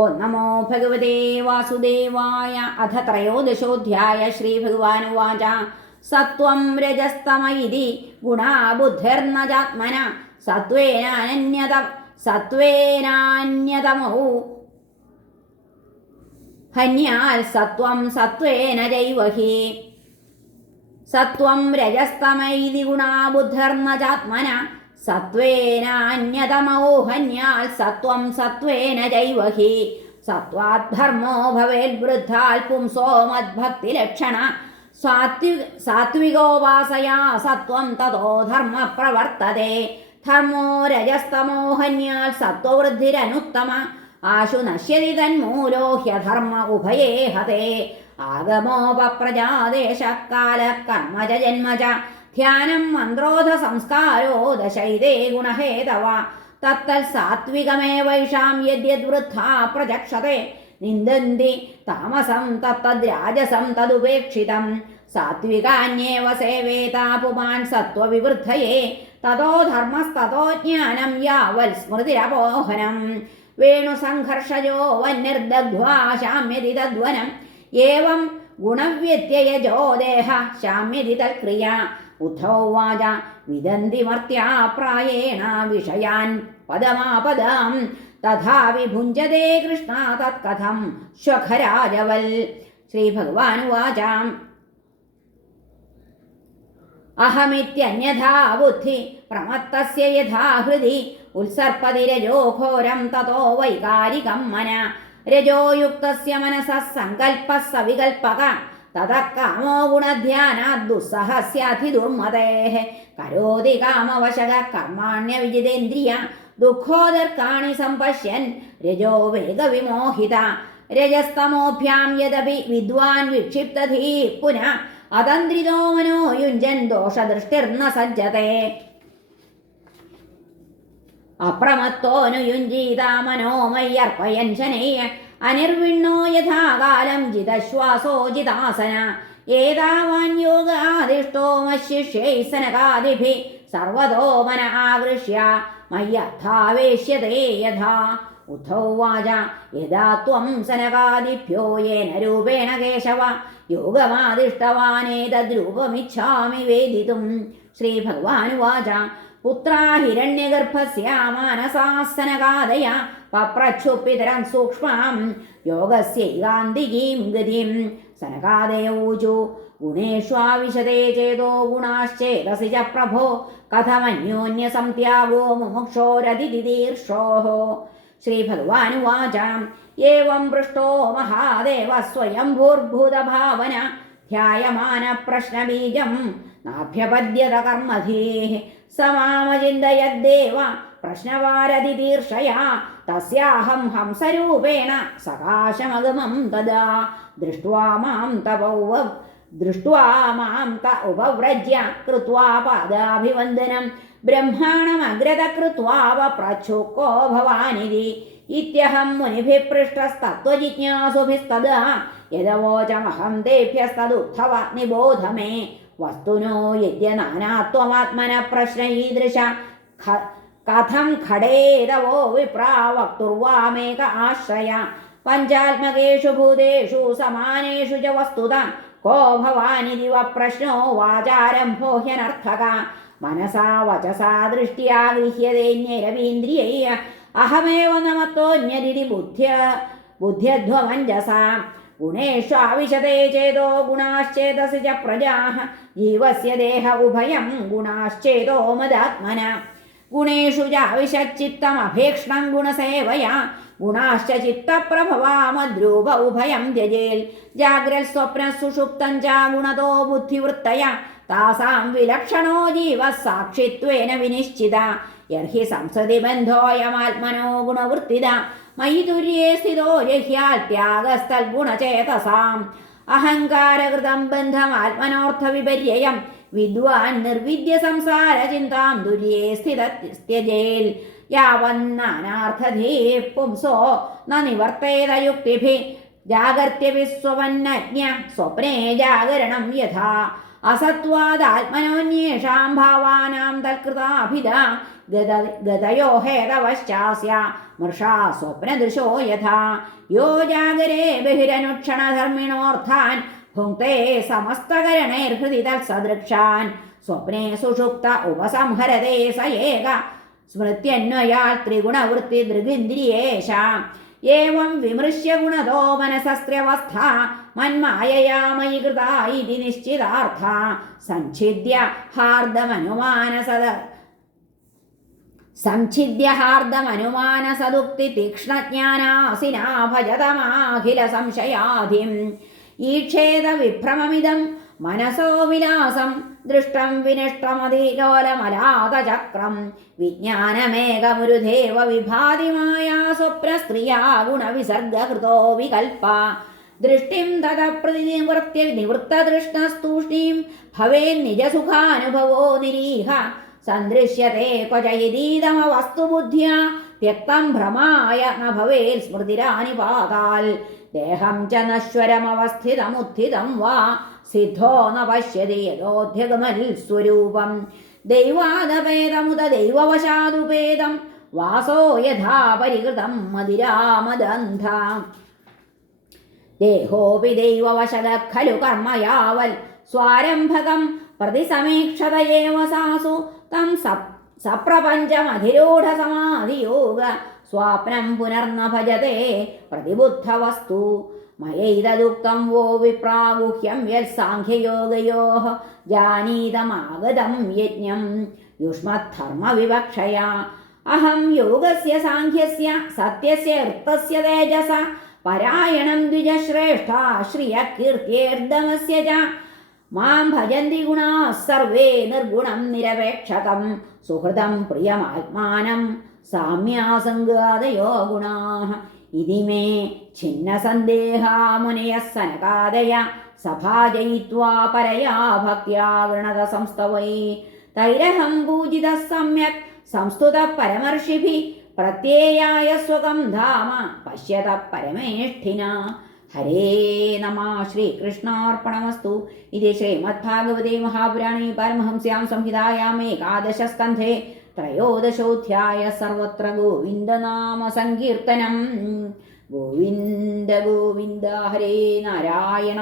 ഓം നമോ ഭഗവതേ വാസുദേവായ. അഥ ത്രയോദശോധ്യായ. ശ്രീഭഗവാനുവാച. സത്വം രജസ്തമ ഇതി ഗുണാ ബുദ്ധിർന ചാത്മന സത്വേനാന്യതമോ ഹന്യാൽ സത്വം സത്വേന ചൈവ ഹി. സത്വം രജസ്തമ ഇതി ഗുണാ ബുദ്ധിർന ചാത്മന സത്വേനാന്യതമോ ഹന്യാൽ സത്വം സത്വേന ചൈവ ഹി. സത്വാത് ധർമ്മോ ഭവേൽ വൃദ്ധാൽ പുംസോ മദ്ഭക്തിലക്ഷണ സാത്വികോപാസയാ സത്വം തതോ ധർമ്മ പ്രവർത്തതേ. ധർമ്മോ രജസ്തമോ ഹന്യാൽ സത്വവൃദ്ധിരനുത്തമ ആശു നശ്യതി തന്മൂലോ ഹ്യധർമ്മ ഉഭയേ ഹതേ. ആഗമോപപ്രജാദേശകാല കർമ്മ ച ജന്മ ച ധ്യാനം മന്ത്രോധ സംസ്കാരോ ദശൈതേ ഗുണഹേതവ. തത്തൽ സാത്വികമേവൈഷാം യദ്യദ്വൃദ്ധാ പ്രചക്ഷതേ നിന്ദന്തി താമസം തത്തദ്രാജസം തദുപേക്ഷിതം. സാത്വികാന്യേവ സേവേതാ പുമാൻ സത്വവിവൃദ്ധയേ തതോ ധർമ്മസ്തതോ ജ്ഞാനം യാവൽ സ്മൃതിരപോഹനം. വേണുസംഘർഷജോ വന്യർദഗ്ധ്വാ ശാമ്യതി തദ്വനം ഏവം ഗുണവ്യത്യയജോ ദേഹ ശാമ്യതി തൽക്രിയ. ഉദ്ധൗവാച. വിദന്തി മർത്യാ പ്രായേണ വിഷയാൻ പദമാപദം തഥാ വിഭുഞ്ജതേ കൃഷ്ണ തത്കഥം ശ്വഖരാജവൽ. ശ്രീഭഗവാനുവാച. അഹമിത്യന്യഥാ ബുദ്ധി പ്രമത്തസ്യ യഥാ ഹൃദി ഉത്സർപ്പതി രജോ ഘോരം തതോ വൈകാരികം മന. രജോയുക്തസ്യ മനസഃ സങ്കൽപ്പഃ സവികൽപക തതഃ കാമോ ഗുണധ്യാനാദ് ദുസ്സഹസ്യാധിദുർമതേഃ. കരോതി കാമവശഃ കർമാണ്യവിജിതേന്ദ്രിയ ദുഃഖോദർക്കാണി സമ്പശ്യൻ രജോ വേഗവിമോഹിത. രജസ്തമോഭ്യാം യദപി വിദ്വാൻ വിക്ഷിപ്തധീ പുനഃ അതന്ത്രിതോ മനോ യുഞ്ജൻ ദോഷദൃഷ്ടിർന സജ്ജതേ. അപ്രമത്തോനുയുഞ്ജീത മനോമയ്യർപ്പയൻ ശനൈഃ അനിർവിണ്ണോ യഥാകാലം ജിതശ്വാസോ ജിതാസന. ഏതാവാൻ യോഗാദിഷ്ടോ മശിഷ്യൈ സനകാദിഭിഃ സർവതോ മന ആകൃഷ്യ മയ്യർത്ഥാവേശ്യതേ യഥാ. ഉദ്ധൗവാച. യഥാ ത്വം സനകാദിഭ്യോ യേന രൂപേണ കേശവ യോഗമാദിഷ്ടവാനേതദ്രൂപമിച്ഛാമി വേദിതും. ശ്രീഭഗവാനുവാച. പുത്രാ ഹിരണ്യഗർഭസ്യ മാനസാः സനകാദയ പപ്രച്ഛുപ്പിതരം സൂക്ഷ്മം യോഗസ്യൈകാന്തികീം ഗതിം. സനകാദയൂചു. ഗുണേഷ്വാവിശതേ ചേതോ ഗുണാശ്ചേതസി ച പ്രഭോ കഥമന്യോന്യസംത്യാഗോ മുമുക്ഷോരതിദിദീർഷോഃ. ശ്രീഭഗവാനുവാച. ഏവം പൃഷ്ടോ മഹാദേവ സ്വയംഭൂർഭൂതഭാവന ധ്യായമാന പ്രശ്നബീജം നാഭ്യപദ്യത കർമ്മധീഃ. സമാമചിന്തയദ്ദേവ പ്രശ്നവാരതിദീർഷയാ തസ്യാഹം ഹംസരൂപേണ സകാശമഗമം തദാ. ദൃഷ്ട്വാ മാം ത ഉപവ്രജ്യ കൃത്വാ പാദാഭിവന്ദനം ബ്രഹ്മാണമഗ്രത കൃത്വാ വപ്രച്ഛുക്കോ ഭവാനിതി. ഇത്യഹം മുനിഭിഃ പൃഷ്ടസ്തത്വജിജ്ഞാസുഭിസ്തദാ യദവോചമഹം തേഭ്യസ്തദുത്ഥവ നിബോധ മേ. വസ്തുനോ യദ്യ നാനാത്വമാത്മന പ്രശ്ന ഈദൃശ കഥം ഖടേതവോ വിപ്രാ വക്തുർവാമേക ആശ്രയ. പഞ്ചാത്മകേഷു ഭൂതേഷു സമാനേഷു ച വസ്തുത കോ ഭവാനിതി വപ്രശ്നോ വാചാരംഭോ ഹ്യനർത്ഥക. മനസാ വചസാ ദൃഷ്ട്യാ ഗൃഹ്യതേന്യരവീന്ദ്രിയൈഃ അഹമേവ നമത്തോന്യദിതി ബുദ്ധ്യധ്വമഞ്ജസാ. ഗുണേഷ്വാവിശതേ ചേതോ ഗുണാശ്ചേതസി ച പ്രജാഃ ജീവസ്യ ദേഹ ഉഭയം ഗുണാശ്ചേതോ മദാത്മന. ഗുണേഷു ചാവിശച്ചിത്തമഭേക്ഷ്ണം ഗുണസേവയാ ഗുണാശ്ച ചിത്തപ്രഭവാ മദ്രൂപ ഉഭയം ത്യജേൽ. ജാഗ്രൽ സ്വപ്ന സുഷുപ്തം ച ഗുണതോ ബുദ്ധിവൃത്തയ താസാം വിലക്ഷണോ ജീവഃ സാക്ഷിത്വേന വിനിശ്ചിത. യർഹി സംസൃതി ബന്ധോയമാത്മനോ ഗുണവൃത്തിത മയി തുര്യേ സ്ഥിതോ ജഹ്യാൽ ത്യാഗസ്ഥൽഗുണചേതസാം. അഹങ്കാരകൃതം ബന്ധമാത്മനോർത്ഥവിപര്യം വിദ്വാൻ നിർവിദ്യ സംസാരചിന്താം തുര്യേ സ്ഥിതത്യജേൽ. യാവന്നാനാർത്ഥധീഃ പുംസോ ന നിവർത്തേത യുക്തിഭിः ജാഗർത്യവിസ്വപന്നജ്ഞ സ്വപ്നേ ജാഗരണം യഥാ. അസത്വാദാത്മനോന്യേഷാം ഭാവാനാം തൽകൃതാഭിധ ഗതയോ ഹേതവശ്ചാസ്യ മൃഷാ സ്വപ്നദൃശോ യഥാ യോ ജാഗരേ ബഹിരനുക്ഷണധർമ്മിണോർത്ഥാൻ ഭുങ്ക്തേ സമസ്തകരണൈർഹൃദി തത്സദൃക്ഷാൻ സ്വപ്നേ സുഷുപ്ത ഉപസംഹരതേ സ ഏക സ്മൃത്യന്വയാൽ ത്രിഗുണവൃത്തി ദൃഗിന്ദ്രിയേശ ഏവം വിമൃശ്യ ഗുണതോ മനസസ്ത്ര്യവസ്ഥ മന്മായയാ മയി കൃതാ ഇതി നിശ്ചിതാർത്ഥ സംഛിദ്യ ഹാർദമനുമാനസദുക്തി തീക്ഷ്ണജ്ഞാനാസിനാ ഭജതമാഖില സംശയാധിം ഈക്ഷേത വിഭ്രമമിദം മനസോ വിലാസം ദൃഷ്ടം വിനിഷ്ടമതിലോലമലാതചക്രം വിജ്ഞാനമേകമുരുദേവ വിഭാതിമായാ സ്വപ്നസ്ത്രിയാ ഗുണവിസർഗകൃതോ വികൽപ്പ ദൃഷ്ടിം തതപ്രതിനിവൃത്യ നിവൃത്തതൃഷ്ണസ്തൂഷ്ണീം ഭവേന്നിജസുഖാനുഭവോ നിരീഹ സന്ദൃശ്യത്തെ ക്വചയിതീതമവസ്തുബുദ്ധ്യാ ത്യക്തം ഭ്രമായ ന ഭവേൽ സ്മൃതിരാനിപാതാൽ ദേഹം ച നശ്വരമവസ്ഥിതമുത്ഥിതം വാ സിദ്ധോ ന പശ്യതി യഥോധ്യഗമൽ സ്വരൂപം ദൈവാദപേതമുത ദൈവവശാദുപേതം വാസോ യഥാ പരികൃതം മദിരാമദന്ധ ദേഹോപി ദൈവവശത ഖലു കർമ്മ യാവൽ സ്വാരംഭകം പ്രതിസമീക്ഷതയേവ സാസു തം സപ്രപഞ്ചമധിരൂഢസമാധിയോഗ സ്വാപ്നം പുനർന ഭജത്തെ പ്രതിബുദ്ധവസ്തു മയൈതദുക്തം വോ വിപ്രാഗുഹ്യം യത്സാഖ്യയോഗയോ ജാനീതമാഗതം യജ്ഞം യുഷ്മദ്ധർമ്മവിവക്ഷയാ അഹം യോഗസ്യ സാഖ്യസ്യ സത്യസ്യ അർത്ഥസ്യ തേജസ പരായണം ദ്വിജശ്രേഷ്ഠാ ശ്രിയകീർത്യർദ്ധമസ്യ ച മാം ഭജന്തി ഗുണാഃ സർവേ നിർഗുണം നിരപേക്ഷകം സുഹൃദം പ്രിയമാത്മാനം സാമ്യാസംഗാദയോ ഗുണാഃ ഇതി മേ ഛിന്നസന്ദേഹാ മുനയഃ സനകാദയ സഭാജയിത്വാ പരയാ ഭക്ത്യാ ഗൃണത സംസ്തവൈ തൈരഹം പൂജിതഃ സമ്യക് സംസ്തുതഃ പരമർഷിഭിः പ്രത്യയായ സ്വകം ധാമ പശ്യത പരമേഷ്ഠിന. ഹരേ നമഃ. ശ്രീകൃഷ്ണാർപ്പണമസ്തു. ഇത് ശ്രീമദ്ഭാഗവതേ മഹാപുരാണേ പാരമഹംസ്യാം സംഹിതായാം ഏകാദശസ്കന്ധേ ത്രയോദശോധ്യായ. സർവത്ര ഗോവിന്ദനാമ സങ്കീർത്തനം. ഗോവിന്ദ ഗോവിന്ദ. ഹരേ നാരായണ.